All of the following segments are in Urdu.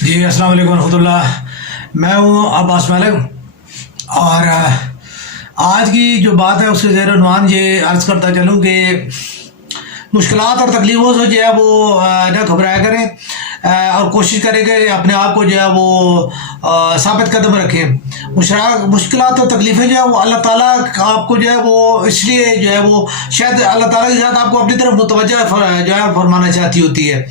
جی السلام علیکم ورحمۃ اللہ. میں ہوں عباس ملک اور آج کی جو بات ہے اس کے زیر عنوان یہ عرض کرتا چلوں کہ مشکلات اور تکلیفوں سے جو ہے وہ نہ گھبرایا کریں اور کوشش کریں کہ اپنے آپ کو جو ہے وہ ثابت قدم رکھیں. مشکلات اور تکلیفیں جو ہے وہ اللہ تعالیٰ آپ کو جو ہے وہ اس لیے جو ہے وہ شاید اللہ تعالیٰ کے ساتھ آپ کو اپنی طرف متوجہ جو ہے فرمانا چاہتی ہوتی ہے.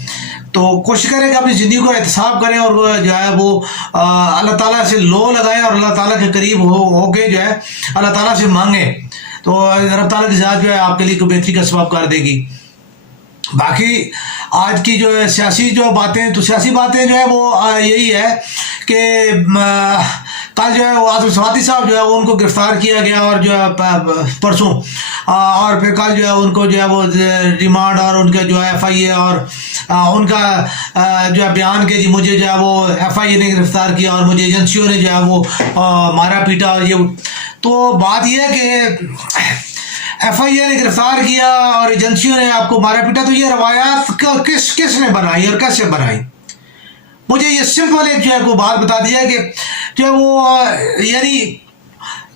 تو کوشش کریں کہ اپنی زندگی کو احتساب کریں اور جو ہے وہ اللہ تعالیٰ سے لو لگائیں اور اللہ تعالیٰ کے قریب ہو کے جو ہے اللہ تعالیٰ سے مانگیں تو رب تعالیٰ کی ذات جو ہے آپ کے لیے کوئی بہتری کا سبب کر دے گی. باقی آج کی جو ہے سیاسی جو باتیں تو سیاسی باتیں جو ہے وہ یہی ہے کہ کل جو ہے وہ عاطف سوادی صاحب جو ہے وہ ان کو گرفتار کیا گیا اور جو ہے پرسوں اور پھر کل جو ہے ان کو جو ہے وہ ریمانڈ اور ان کا جو ہے ایف آئی اے اور ان کا جو ہے بیان کہ جی مجھے جو ہے وہ ایف آئی اے نے گرفتار کیا اور مجھے ایجنسیوں نے جو ہے وہ مارا پیٹا اور یہ. تو بات یہ ہے کہ ایف آئی اے نے گرفتار کیا اور ایجنسیوں نے آپ کو مارا پیٹا تو یہ روایات کس نے بنائی اور کیسے بنائی؟ مجھے یہ سمپل ایک جو ہے وہ بات بتا دیا کہ جو ہے وہ یعنی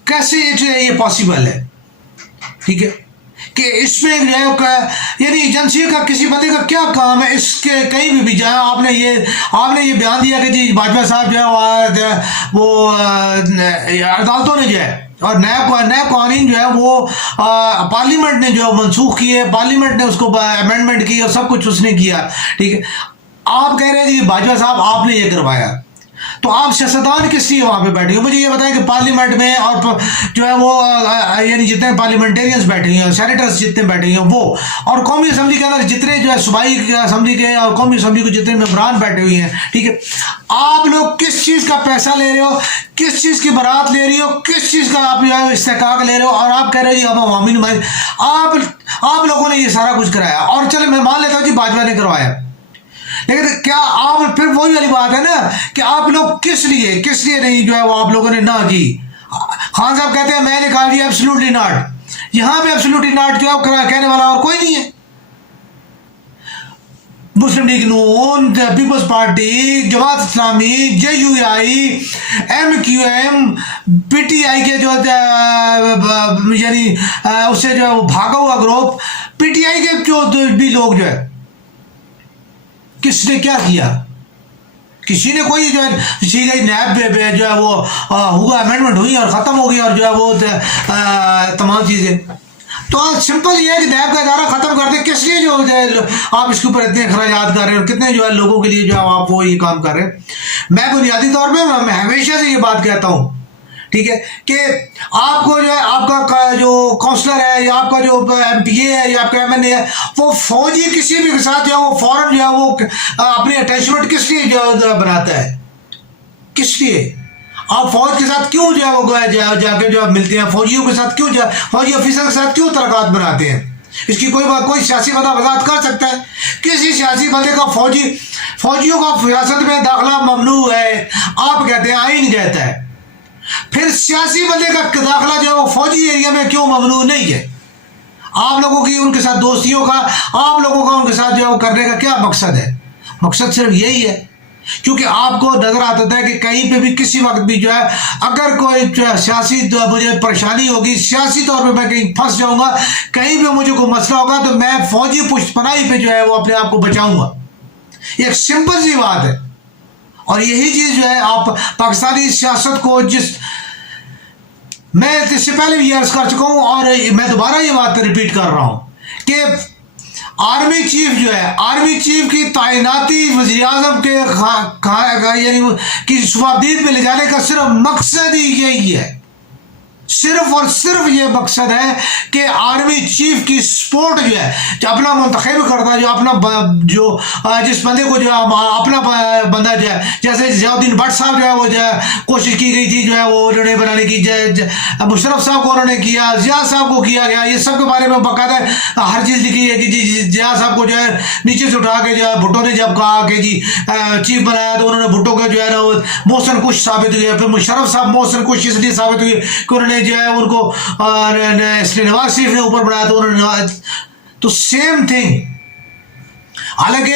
کیسے یہ پاسبل ہے. ٹھیک ہے کہ اس میں جو ہے یعنی ایجنسی کا کسی بندے کا کیا کام ہے اس کے کہیں بھی جائے آپ نے یہ بیان دیا کہ جی باجوہ صاحب جو ہے وہ عدالتوں نے جو ہے اور نیا قوانین جو ہے وہ پارلیمنٹ نے جو منسوخ کیے, پارلیمنٹ نے اس کو امینڈمنٹ کی اور سب کچھ اس نے کیا. ٹھیک ہے آپ کہہ رہے ہیں جی باجوہ صاحب آپ نے یہ کروایا تو آپ سیاستدان کس لیے وہاں پہ بیٹھے ہیں؟ مجھے یہ بتائیں کہ پارلیمنٹ میں اور جو ہے وہ یعنی جتنے پارلیمنٹیرینز بیٹھے ہیں سینیٹرز جتنے بیٹھے ہیں وہ اور قومی اسمبلی کے اندر جتنے جو ہے صوبائی اسمبلی کے اور قومی اسمبلی کے جتنے ممبران بیٹھے ہوئے ہیں, ٹھیک ہے, آپ لوگ کس چیز کا پیسہ لے رہے ہو, کس چیز کی برات لے رہی ہو, کس چیز کا آپ جو ہے استحقاق لے رہے ہو اور آپ کہہ رہے ہو جی ہم عوامی نمائند آپ لوگوں نے یہ سارا کچھ کرایا اور چلے میں مان لیتا ہوں جی باجوہ نے کروایا. لیکن کیا آپ پھر وہی والی بات ہے نا کہ آپ لوگ کس لیے نہیں جو ہے وہ آپ لوگوں نے نہ کی. خان صاحب کہتے ہیں میں نے کہا جی ایبسلیوٹلی ناٹ, یہاں پہ ایبسلیوٹلی ناٹ جو ہے کہنے والا اور کوئی نہیں ہے. Muslim League Noon, Peoples Party, Jamaat Islami, J U I, M Q M, P T I کے جو یعنی اس سے جو ہے وہ بھاگا ہوا گروپ, پی ٹی آئی کے جو بھی لوگ جو ہے کس نے کیا کیا؟ کسی نے کوئی جو ہے سیدھے نیب پہ جو ہے وہ ہوا امینڈمنٹ ہوئی اور ختم ہو گئی اور جو ہے وہ تمام چیزیں. تو سمپل یہ ہے کہ نیب کا ادارہ ختم کر دیں. کس لیے جو آپ اس کے اوپر اتنے اخراجات کر رہے ہیں اور کتنے جو ہے لوگوں کے لیے جو ہے آپ وہ یہ کام کر رہے ہیں؟ میں بنیادی طور پہ میں ہمیشہ سے یہ بات کہتا ہوں, ٹھیک ہے, کہ آپ کو جو ہے آپ کا جو کونسلر ہے یا آپ کا جو ایم پی اے ہے یا آپ کا ایم این اے ہے وہ فوجی کسی بھی کے ساتھ جو ہے وہ فوراً جو ہے وہ اپنی اٹیچمنٹ کس لیے جو بناتا ہے؟ کس لیے آپ فوج کے ساتھ کیوں جو ہے وہ جا کے جو ملتے ہیں, فوجیوں کے ساتھ کیوں فوجی آفیسر کے ساتھ کیوں تعلقات بناتے ہیں؟ اس کی کوئی سیاسی بندہ وضاحت کر سکتا ہے؟ کسی سیاسی بندے کا فوجیوں کا ریاست میں داخلہ ممنوع ہے, آپ کہتے ہیں آئین کہتا ہے, پھر سیاسی بندے کا داخلہ جو ہے وہ فوجی ایریا میں کیوں ممنوع نہیں ہے؟ آپ لوگوں کی ان کے ساتھ دوستیوں کا, آپ لوگوں کا ان کے ساتھ جو ہے وہ کرنے کا کیا مقصد ہے؟ مقصد صرف یہی ہے کیونکہ آپ کو نظر آتا ہے کہ کہیں پہ بھی کسی وقت بھی جو ہے اگر کوئی سیاسی مجھے پریشانی ہوگی, سیاسی طور پہ میں کہیں پھنس جاؤں گا, کہیں پہ مجھے کوئی مسئلہ ہوگا تو میں فوجی پشت پناہی پہ جو ہے وہ اپنے آپ کو بچاؤں گا. یہ ایک سمپل سی بات ہے اور یہی چیز جو ہے آپ پاکستانی سیاست کو میں اس سے پہلے بھی یہ عرض کر چکا ہوں اور میں دوبارہ یہ بات ریپیٹ کر رہا ہوں کہ آرمی چیف جو ہے, آرمی چیف کی تعیناتی وزیر اعظم کے یعنی کی شفافیت میں لے جانے کا صرف مقصد ہی یہی ہے, صرف اور صرف یہ مقصد ہے کہ آرمی چیف کی سپورٹ جو ہے جو اپنا منتخب کرتا ہے, جو جس بندے کو جو اپنا بندہ جو ہے, جیسے ضیاء الدین بٹ صاحب جو ہے وہ جو ہے کوشش کی گئی تھی جو ہے وہ انہوں نے بنانے کی, مشرف صاحب کو انہوں نے کیا, ضیاء صاحب کو کیا گیا, یہ سب کے بارے میں باقاعدہ ہر چیز لکھی ہے کہ جی ضیاء صاحب کو جو ہے نیچے سے اٹھا کے جو ہے بھٹو نے جب کہا کہ جی چیف بنایا تو انہوں نے بھٹو کو جو ہے نا وہ محسن کش ثابت ہوئی ہے, پھر مشرف صاحب محسن کش اس لیے ثابت ہوئی کہ انہوں نے جو ہے ان کو نواز شریف نے اوپر بنایا تو انہوں نے تو سیم تھنگ. حالانکہ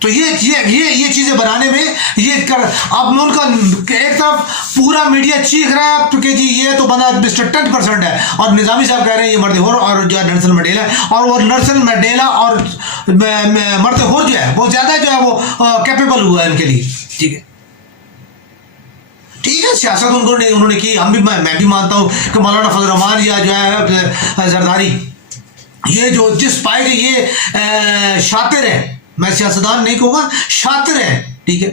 تو یہ چیزیں بنانے میں یہ کر اب ان کا ایک طرف پورا میڈیا چیخ رہا ہے کہ جی یہ تو بندہ مسٹر 10% ہے، اور نظامی صاحب کہہ رہے ہیں یہ مرد ہور اور جو ہے نرسل منڈیلا ہے، اور وہ نرسل منڈیلا اور مرد ہور جو ہے وہ زیادہ جو ہے وہ کیپیبل ہوا ہے ان کے لیے. ٹھیک ہے سیاست انہوں نے کی، میں بھی مانتا ہوں کہ مولانا فضل الرحمان یا جو ہے زرداری یہ جو جس پائے گئے یہ شاطر ہے، میں سیاستدان نہیں کہوں گا، شاطر ہے. ٹھیک ہے،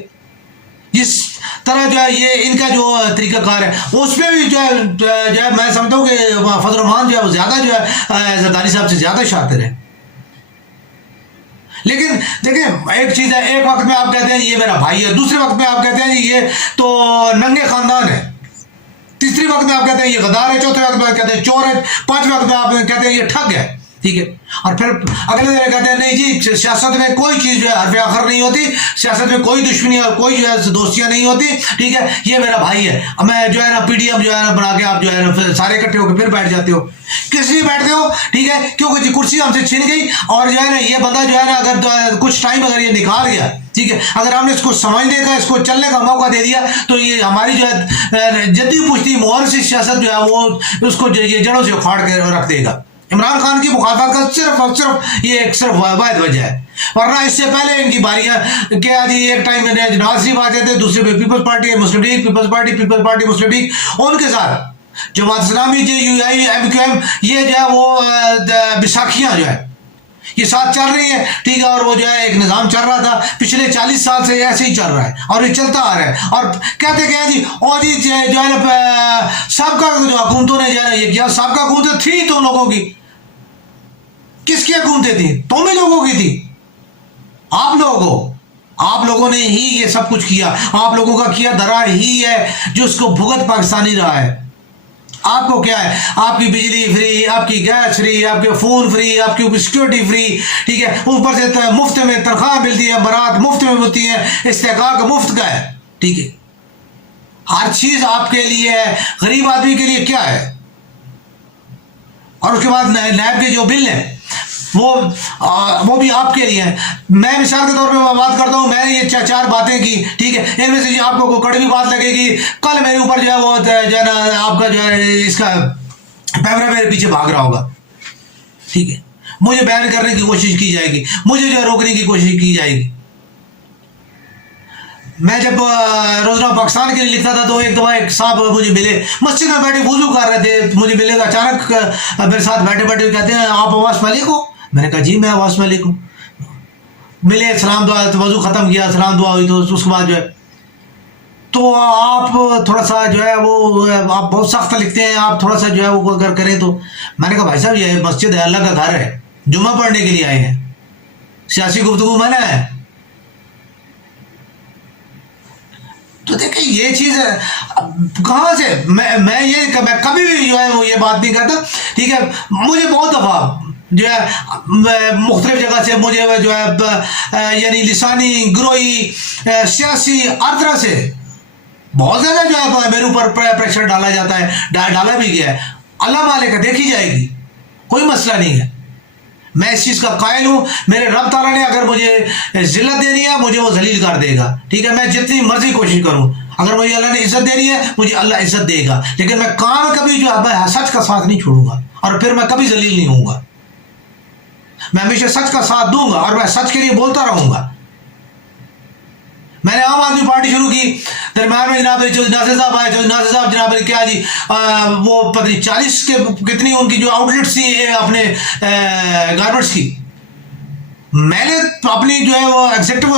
جس طرح جو ہے یہ ان کا جو طریقہ کار ہے اس میں بھی جو ہے میں سمجھتا ہوں کہ فضل الرحمان جو ہے وہ زیادہ جو ہے زرداری صاحب سے زیادہ شاطر ہے. لیکن دیکھیں ایک چیز ہے، ایک وقت میں آپ کہتے ہیں یہ میرا بھائی ہے، دوسرے وقت میں آپ کہتے ہیں یہ تو ننگے خاندان ہے، تیسری وقت میں آپ کہتے ہیں یہ غدار ہے، چوتھے وقت میں آپ کہتے ہیں چور ہے، پانچویں وقت میں آپ کہتے ہیں یہ ٹھگ ہے. ٹھیک ہے، اور پھر اگلے دن کہتے ہیں نہیں جی سیاست میں کوئی چیز جو ہے حرف آخر نہیں ہوتی، سیاست میں کوئی دشمنی اور کوئی جو ہے دوستیاں نہیں ہوتی. ٹھیک ہے، یہ میرا بھائی ہے. میں جو ہے نا پی ڈی ایم جو ہے نا بنا کے آپ جو ہے نا سارے اکٹھے ہو کے پھر بیٹھ جاتے ہو. کس لیے بیٹھتے ہو؟ ٹھیک ہے، کیونکہ جی کرسی ہم سے چھن گئی، اور جو ہے نا یہ بندہ جو ہے نا اگر کچھ ٹائم اگر یہ نکال گیا، ٹھیک ہے، اگر ہم نے اس کو سمجھنے کا، اس کو چلنے کا موقع دے دیا تو یہ ہماری جو ہے جدی پوچھتی مورثی سیاست جو ہے وہ اس کو یہ جڑوں سے اکھاڑ کے رکھ دے گا. عمران خان کی مخالفت کا صرف اور صرف یہ ایک صرف واحد وجہ ہے، ورنہ اس سے پہلے ان کی باریاں کیا جی ایک ٹائم میں نواز شریف آتے تھے، دوسرے پہ پیپلز پارٹی ہے مسلم لیگ، پیپلز پارٹی مسلم لیگ، ان کے ساتھ Jamaat Islami J U I M Q M یہ جو ہے وہ بیساکھیاں جو ہے یہ ساتھ چل رہی ہیں. ٹھیک ہے، اور وہ جو ہے ایک نظام چل رہا تھا پچھلے 40 سال سے ایسے ہی چل رہا ہے اور یہ چلتا آ رہا ہے. اور کہتے کہ جی اور جی جو ہے نا سابقہ جو حکومتوں نے جو ہے یہ کیا، سابقہ حکومتیں تھیں تم لوگوں کی، کس کی حکومتیں تھیں؟ تم ہی لوگوں کی تھی. آپ لوگوں نے ہی یہ سب کچھ کیا، آپ لوگوں کا کیا دھرا ہی ہے جو اس کو بھگت پاکستانی رہا ہے. آپ کو کیا ہے؟ آپ کی بجلی فری، آپ کی گیس فری، آپ کے فون فری، آپ کی سیکورٹی فری. ٹھیک ہے، اوپر سے مفت میں تنخواہ ملتی ہے، برات مفت میں ملتی ہے، استحقاق مفت کا ہے. ٹھیک ہے، ہر چیز آپ کے لیے ہے، غریب آدمی کے لیے کیا ہے. اور اس کے بعد نیب کے جو بل ہیں وہ بھی آپ کے لیے ہیں. میں مثال کے طور پہ بات کرتا ہوں، میں نے یہ چار باتیں کی. ٹھیک ہے، ان میں سے آپ کو کڑوی بات لگے گی، کل میرے اوپر جو ہے وہ جو ہے نا آپ کا جو ہے اس کا پیمرا میرے پیچھے بھاگ رہا ہوگا. ٹھیک ہے، مجھے بیان کرنے کی کوشش کی جائے گی، مجھے جو ہے روکنے کی کوشش کی جائے گی. میں جب روزنامہ پاکستان کے لیے لکھتا تھا تو ایک دفعہ ایک صاحب مجھے ملے، مسجد میں بیٹھے وضو کر رہے تھے، مجھے ملے اچانک میرے ساتھ بیٹھے کہتے ہیں آپ عواص ملک ہو؟ میں نے کہا جی میں عواص ملک ہوں. ملے، سلام دعا، وضو ختم کیا، سلام دعا ہوئی، تو اس کے بعد جو ہے تو آپ تھوڑا سا جو ہے وہ آپ بہت سخت لکھتے ہیں، آپ تھوڑا سا جو ہے وہ اگر کریں تو. میں نے کہا بھائی صاحب یہ مسجد ہے، اللہ کا گھر ہے، جمعہ پڑھنے کے لیے آئے ہیں، سیاسی گفتگو منع ہے. تو دیکھیں یہ چیز کہاں سے میں کبھی بھی جو ہے وہ یہ بات نہیں کرتا. ٹھیک ہے، مجھے بہت دفعہ جو ہے مختلف جگہ سے مجھے جو ہے یعنی لسانی، گروہی، سیاسی ہر طرح سے بہت زیادہ جو ہے میرے اوپر پریشر ڈالا جاتا ہے، ڈالا بھی گیا ہے. اللہ مالک ہے، دیکھی جائے گی، کوئی مسئلہ نہیں ہے. میں اس چیز کا قائل ہوں، میرے رب تعالیٰ نے اگر مجھے ذلت دینی ہے مجھے وہ ذلیل کر دے گا. ٹھیک ہے، میں جتنی مرضی کوشش کروں، اگر مجھے اللہ نے عزت دینی ہے مجھے اللہ عزت دے گا، لیکن میں کام کبھی جو ہے میں سچ کا ساتھ نہیں چھوڑوں گا، اور پھر میں کبھی ذلیل نہیں ہوں گا. میں ہمیشہ سچ کا ساتھ دوں گا اور میں سچ کے لیے بولتا رہوں گا. میں نے عام آدمی پارٹی شروع کی، درمیان میں جناب ناصر صاحب آئے، ناصر صاحب جناب کیا جی وہ پتہ نہیں 40 کے کتنی ان کی جو آؤٹ لیٹس تھی اپنے گارمنٹس کی. میں نے اپنی جو ہے وہ ایگزیکٹو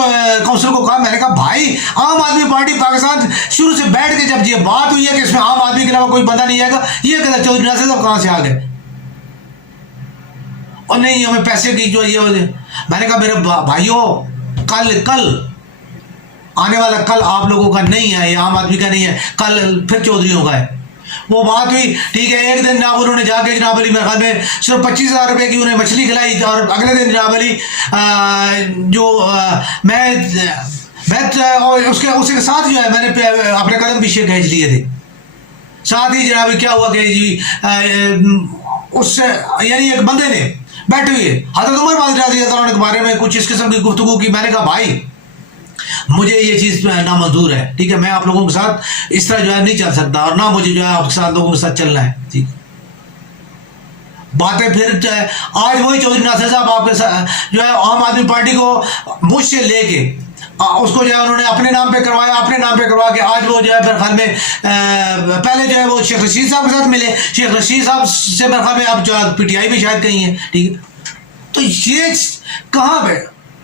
کونسل کو کہا، میں نے کہا بھائی عام آدمی پارٹی پاکستان شروع سے بیٹھ کے جب یہ بات ہوئی ہے کہ اس میں عام آدمی کے علاوہ کوئی بندہ نہیں آئے گا، یہ کہتا چودھری ناصر صاحب کہاں سے آ گئے؟ اور نہیں ہمیں پیسے کی جو یہ. میں نے کہا میرے بھائیوں کل آنے والا کل آپ لوگوں کا نہیں ہے، یہ عام آدمی کا نہیں ہے، کل پھر چودھریوں کا ہے. وہ بات ہوئی. ٹھیک ہے، ایک دن جناب انہوں نے جا کے جناب علی میرے خیال میں صرف 25,000 روپے کی انہیں مچھلی کھلائی، اور اگلے دن جناب علی جو میں اس کے ساتھ جو ہے میں نے اپنے قدم پیچھے کھینچ لیے تھے. ساتھ ہی جناب کیا ہوا کہ جی اس یعنی ایک بندے نے بیٹھے ہوئے حضرت عمر رضی اللہ عنہ کے بارے میں کچھ اس قسم کی گفتگو کی. میں نے کہا بھائی مجھے یہ چیز نامنظور ہے, ٹھیک ہے, میں آپ لوگوں کے ساتھ اس طرح جو ہے نہیں چل سکتا, اور نہ مجھے جو ہے آپ کے ساتھ لوگوں کے ساتھ چلنا ہے. ٹھیک, باتیں پھر آج وہی چودھری ناصر صاحب آپ کے ساتھ جو ہے عام آدمی پارٹی کو مجھ سے لے کے اس کو جو ہے انہوں نے اپنے نام پہ کروایا, اپنے نام پہ کروا کے آج وہ جو ہے میرے خیال میں پہلے جو ہے وہ شیخ رشید صاحب کے ساتھ ملے, شیخ رشید صاحب سے میرے خیال میں اب جو ہے پی ٹی آئی میں شاید کہیں ہے. ٹھیک ہے, تو یہ کہاں پہ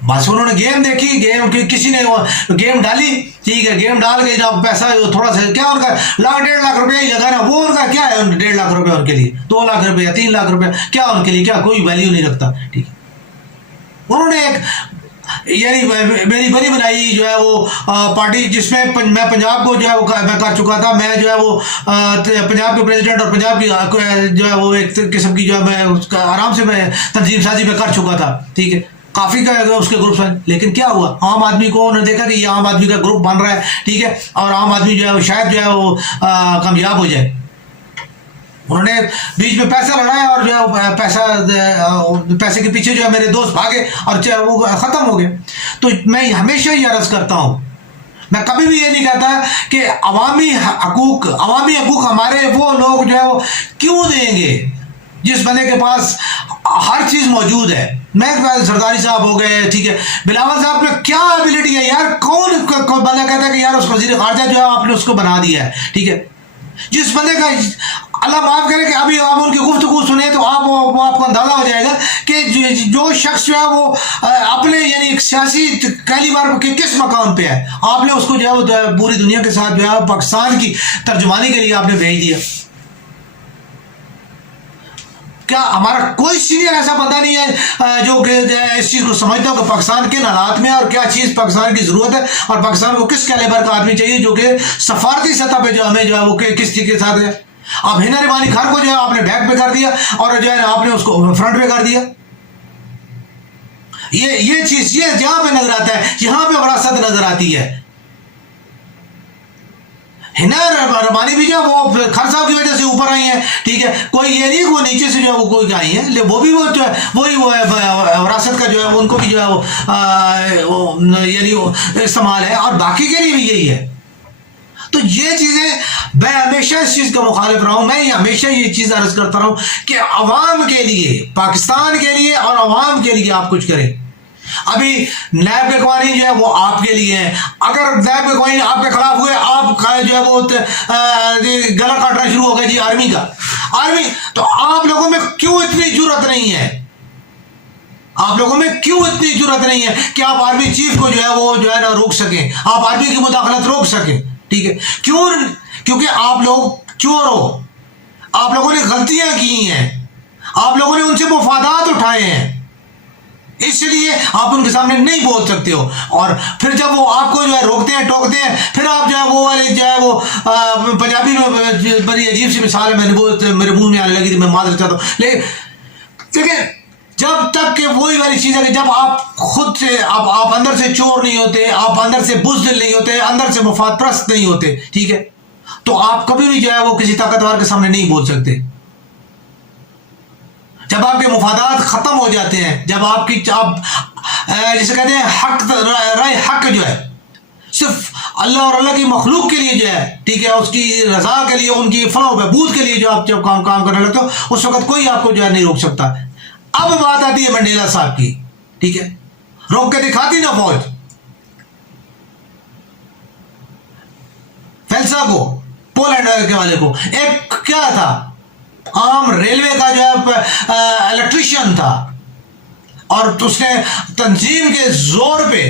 بس انہوں نے گیم دیکھی, گیم کسی نے گیم ڈالی, ٹھیک ہے, گیم ڈال کے جب پیسہ تھوڑا سا کیا ان کا لاکھ 1.5 لاکھ روپیہ ہی لگانا, وہ ان کا کیا ہے 1.5 لاکھ روپیہ ان کے لیے, 2 لاکھ روپیہ 3 لاکھ روپیہ کیا ان کے لیے, کیا کوئی ویلیو نہیں رکھتا. ٹھیک ہے, انہوں نے ایک یعنی میری بنی بنائی جو ہے وہ پارٹی جس میں میں پنجاب کو جو ہے وہ میں کر چکا تھا, میں جو ہے وہ پنجاب کے پریزیڈنٹ اور پنجاب کی جو ہے وہ ایک قسم کی جو ہے میں اس کا آرام سے میں تنظیم سازی میں کر چکا تھا. ٹھیک ہے, کافی کا اس کے گروپ ہیں, لیکن کیا ہوا عام آدمی کو انہوں نے دیکھا کہ یہ عام آدمی کا گروپ بن رہا ہے. ٹھیک ہے, اور عام آدمی جو ہے وہ شاید جو ہے وہ کامیاب ہو جائے. انہوں نے بیچ میں پیسہ لڑایا اور جو ہے پیسے کے پیچھے جو ہے میرے دوست بھاگے اور وہ ختم ہو گئے. تو میں ہمیشہ یہ عرض کرتا ہوں, میں کبھی بھی یہ نہیں کہتا کہ عوامی حقوق ہمارے وہ لوگ جو ہے وہ کیوں دیں گے جس بندے کے پاس ہر چیز موجود ہے. میں سرداری صاحب ہو گئے, ٹھیک ہے, بلاول صاحب میں کیا ایبلٹی ہے یار, کون بندہ کہتا ہے کہ یار اس وزیر خارجہ جو ہے آپ نے اس کو بنا دیا ہے. ٹھیک ہے, جس بندے کا اللہ معاف کرے کہ ابھی آپ ان کی گفتگو سنیں تو آپ کو اندازہ ہو جائے گا کہ جو شخص جو ہے وہ اپنے یعنی ایک سیاسی کیلیبر کے کس مقام پہ ہے, آپ نے اس کو جو ہے وہ پوری دنیا کے ساتھ جو ہے پاکستان کی ترجمانی کے لیے آپ نے بھیج دیا. کیا ہمارا کوئی سینئر ایسا بندہ نہیں ہے جو کہ اس چیز کو سمجھتا ہو کہ پاکستان کن حالات میں اور کیا چیز پاکستان کی ضرورت ہے اور پاکستان کو کس کیلیبر کا آدمی چاہیے جو کہ سفارتی سطح پہ جو ہمیں جو ہے وہ کس چیز کے ساتھ ہے. اب ہنا ربانی خان کو جو ہے آپ نے بیک پہ کر دیا اور جو ہے آپ نے اس کو فرنٹ پہ کر دیا. یہ چیز یہ جہاں پہ نظر آتا ہے, یہاں پہ وراثت نظر آتی ہے. ہنا ربانی بھی جو ہے وہ خان صاحب کی وجہ سے اوپر آئی ہیں. ٹھیک ہے, کوئی یہ نہیں وہ نیچے سے جو ہے وہ کوئی آئی ہیں, وہ بھی وہ جو ہے وہی وہ وراثت کا جو ہے ان کو بھی جو ہے وہ یعنی استعمال ہے, اور باقی کے لیے بھی یہی ہے. تو یہ چیزیں میں ہمیشہ اس چیز کا مخالف رہا ہوں. میں ہمیشہ یہ چیز عرض کرتا رہا ہوں کہ عوام کے لیے, پاکستان کے لیے اور عوام کے لیے آپ کچھ کریں. ابھی نیب کے قوانین جو ہے وہ آپ کے لیے ہیں, اگر نیب کے قوانین آپ کے خلاف ہوئے, آپ جو ہے وہ گلا کاٹنا شروع ہو گیا جی آرمی کا, تو آپ لوگوں میں کیوں اتنی جرأت نہیں ہے, آپ لوگوں میں کیوں اتنی جرأت نہیں ہے کہ آپ آرمی چیف کو جو ہے وہ جو ہے نا روک سکیں, آپ آرمی کی مداخلت روک سکیں. ٹھیک ہے, کیوں, کیونکہ آپ لوگ چور ہو, آپ لوگوں نے غلطیاں کی ہیں, آپ لوگوں نے ان سے مفادات اٹھائے ہیں, اس لیے آپ ان کے سامنے نہیں بول سکتے ہو. اور پھر جب وہ آپ کو جو ہے روکتے ہیں ٹوکتے ہیں, پھر آپ جو ہے وہ والے جو ہے وہ پنجابی میں بڑی عجیب سی مثال ہے, میں نے وہ میرے منہ میں آنے لگی تھی, میں معذرت چاہتا ہوں, لیکن جب تک کہ وہی والی چیز ہے کہ جب آپ خود سے آپ اندر سے چور نہیں ہوتے, آپ اندر سے بزدل نہیں ہوتے, اندر سے مفاد پرست نہیں ہوتے, ٹھیک ہے, تو آپ کبھی بھی جو ہے وہ کسی طاقتور کے سامنے نہیں بول سکتے. جب آپ کے مفادات ختم ہو جاتے ہیں, جب آپ کی جسے کہتے ہیں حق رائے حق جو ہے صرف اللہ اور اللہ کی مخلوق کے لیے جو ہے, ٹھیک ہے, اس کی رضا کے لیے, ان کی فلاح و بہبود کے لیے جو آپ جب کام کرنے لگتے ہو, اس وقت کوئی آپ کو جو ہے نہیں روک سکتا. اب بات آتی ہے منڈیلا صاحب کی, ٹھیک ہے, روک کے دکھاتی نا فوج فیلسا کو, پولینڈ کے والے کو. ایک کیا تھا, عام ریلوے کا جو ہے الیکٹریشین تھا, اور اس نے تنظیم کے زور پہ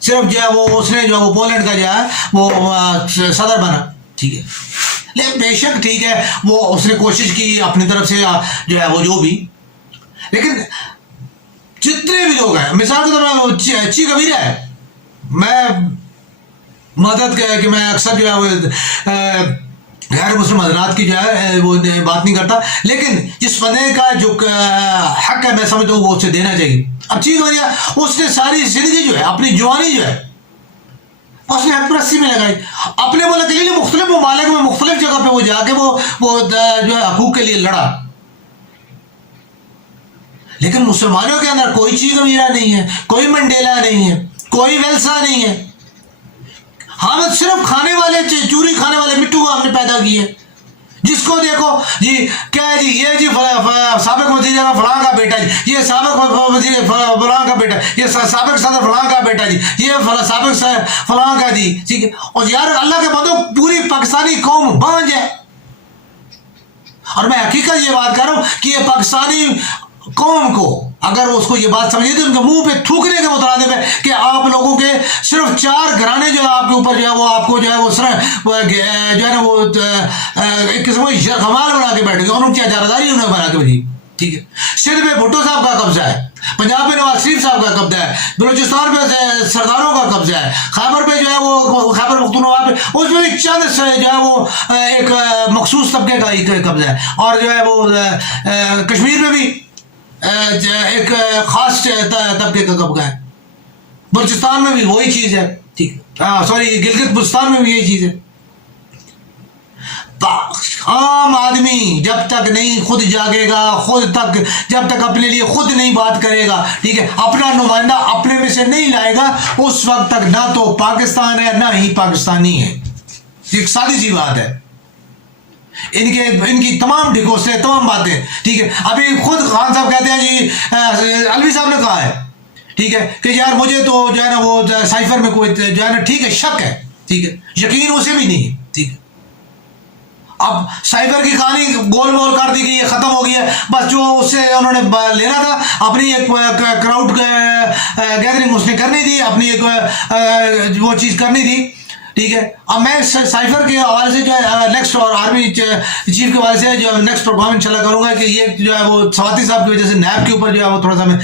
صرف جو ہے وہ اس نے جو ہے وہ پولینڈ کا جو ہے وہ صدر بنا. ٹھیک ہے, لیکن بے شک ٹھیک ہے, وہ اس نے کوشش کی اپنی طرف سے جو ہے وہ جو بھی, لیکن جتنے بھی لوگ ہیں, مثال کے طور پر چی کبیرہ ہے, میں مدد کہ میں اکثر جو ہے وہ غیر مسلم حضرات کی جو ہے وہ بات نہیں کرتا, لیکن جس بندے کا جو حق ہے میں سمجھتا ہوں وہ اسے دینا چاہیے. اب چیز ہو گیا, اس نے ساری زندگی جو ہے اپنی جوانی جو ہے اس نے حق پرستی میں لگائی, اپنے ملک کے لیے مختلف ممالک میں مختلف جگہ پہ وہ جا کے وہ جو ہے حقوق کے لیے لڑا, لیکن مسلمانوں کے اندر کوئی چی غمیرہ نہیں ہے، کوئی منڈیلا نہیں ہے، کوئی ویلسا نہیں ہے. ہم صرف کھانے والے چوری کھانے والے مٹو کو ہم نے پیدا کیے. جس کو دیکھو جی کیا ہے جی یہ جی سابق وزیر اعظم فلاں کا بیٹا جی، یہ سابق وزیر فلاں کا بیٹا، یہ سابق صدر فلاں کا بیٹا جی، یہ سابق فلاں کا جی، ٹھیک ہے. اور یار اللہ کے بندو پوری پاکستانی قوم بانج ہے. اور میں حقیقت یہ بات کر رہا ہوں کہ یہ پاکستانی قوم کو اگر اس کو یہ بات سمجھے تو ان کے منہ پہ تھوکنے کے مترادف ہے کہ آپ لوگوں کے صرف 4 گھرانے جو ہے آپ کے اوپر جو ہے وہ آپ کو جو ہے وہ جو ہے نا وہ ایک قسم کی غمال بنا کے بیٹھے گے. اور ان کی اجارہ انہیں بنا کے بھیجی. ٹھیک ہے. سندھ میں بھٹو صاحب کا قبضہ ہے، پنجاب میں نواز شریف صاحب کا قبضہ ہے، بلوچستان پہ سرداروں کا قبضہ ہے، خیبر پہ جو ہے وہ خیبر پختونخوا پہ اس میں بھی چند جو ہے وہ ایک مخصوص طبقے کا ہی قبضہ ہے. اور جو ہے وہ کشمیر میں بھی ایک خاص طبقے کا قبضہ ہے. بلوچستان میں بھی وہی چیز ہے. ٹھیک ہے. سوری گلگت بلتستان میں بھی یہی چیز ہے. عام آدمی جب تک نہیں خود جاگے گا، جب تک اپنے لیے خود نہیں بات کرے گا، ٹھیک ہے، اپنا نمائندہ اپنے میں سے نہیں لائے گا، اس وقت تک نہ تو پاکستان ہے نہ ہی پاکستانی ہے. ایک سادی سی بات ہے. ان کی تمام ڈھکوسے تمام باتیں، ٹھیک ہے. ابھی خود خان صاحب کہتے ہیں جی علوی صاحب نے کہا ہے، ٹھیک ہے، کہ یار مجھے تو جو ہے نا وہ سائفر میں کوئی جو ہے نا ٹھیک ہے شک ہے، ٹھیک ہے، یقین اسے بھی نہیں ہے. ٹھیک ہے. اب سائبر کی کہانی گول مول کر دی گئی ہے، ختم ہو گئی ہے. بس جو اس سے انہوں نے لینا تھا اپنی ایک کراؤڈ گیدرنگ اس نے کرنی تھی، اپنی ایک وہ چیز کرنی تھی. ٹھیک ہے. اب میں سائفر کے حوالے سے جو ہے نیکسٹ اور آرمی چیف کے حوالے سے جو نیکسٹ پروگرام انشاءاللہ کروں گا کہ یہ جو ہے وہ سواتی صاحب کی وجہ سے نیب کے اوپر جو ہے وہ تھوڑا سا میں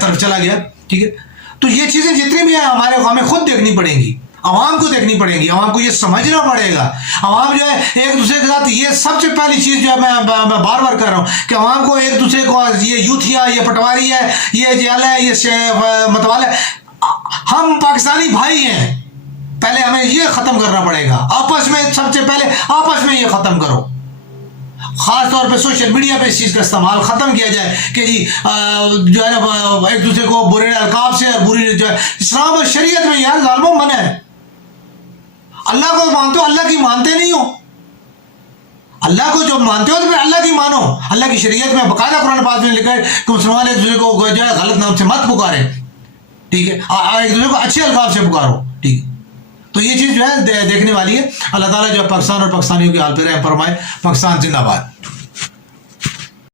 طرف چلا گیا. ٹھیک ہے. تو یہ چیزیں جتنی بھی ہیں ہمیں خود دیکھنی پڑیں گی، عوام کو دیکھنی پڑے گی، عوام کو یہ سمجھنا پڑے گا. عوام جو ہے ایک دوسرے کے ساتھ، یہ سب سے پہلی چیز جو ہے میں بار بار کر رہا ہوں کہ عوام کو ایک دوسرے کو یہ یوتھیا، یہ پٹواری ہے، یہ جیل ہے، یہ متوال ہے، ہم پاکستانی بھائی ہیں. پہلے ہمیں یہ ختم کرنا پڑے گا. آپس میں سب سے پہلے آپس میں یہ ختم کرو. خاص طور پہ سوشل میڈیا پہ اس چیز کا استعمال ختم کیا جائے کہ جی جو ہے نا ایک دوسرے کو برے القاب سے اور بری جو ہے اسلام اور شریعت میں یار ظالموں منع ہے. اللہ کو مانتے ہو، اللہ کی مانتے نہیں ہو. اللہ کو جو مانتے ہو تو پھر اللہ کی مانو. اللہ کی شریعت میں باقاعدہ قرآن پاک میں لکھا ہے کہ مسلمان ایک دوسرے کو جو ہے غلط نام سے مت پکارے. ٹھیک ہے. ایک دوسرے کو اچھے القاب سے پکارو. ٹھیک ہے. تو یہ چیز جو ہے دیکھنے والی ہے. اللہ تعالیٰ جو ہے پاکستان اور پاکستانیوں کے حال پہ رحم فرمائے. پاکستان زندہ باد.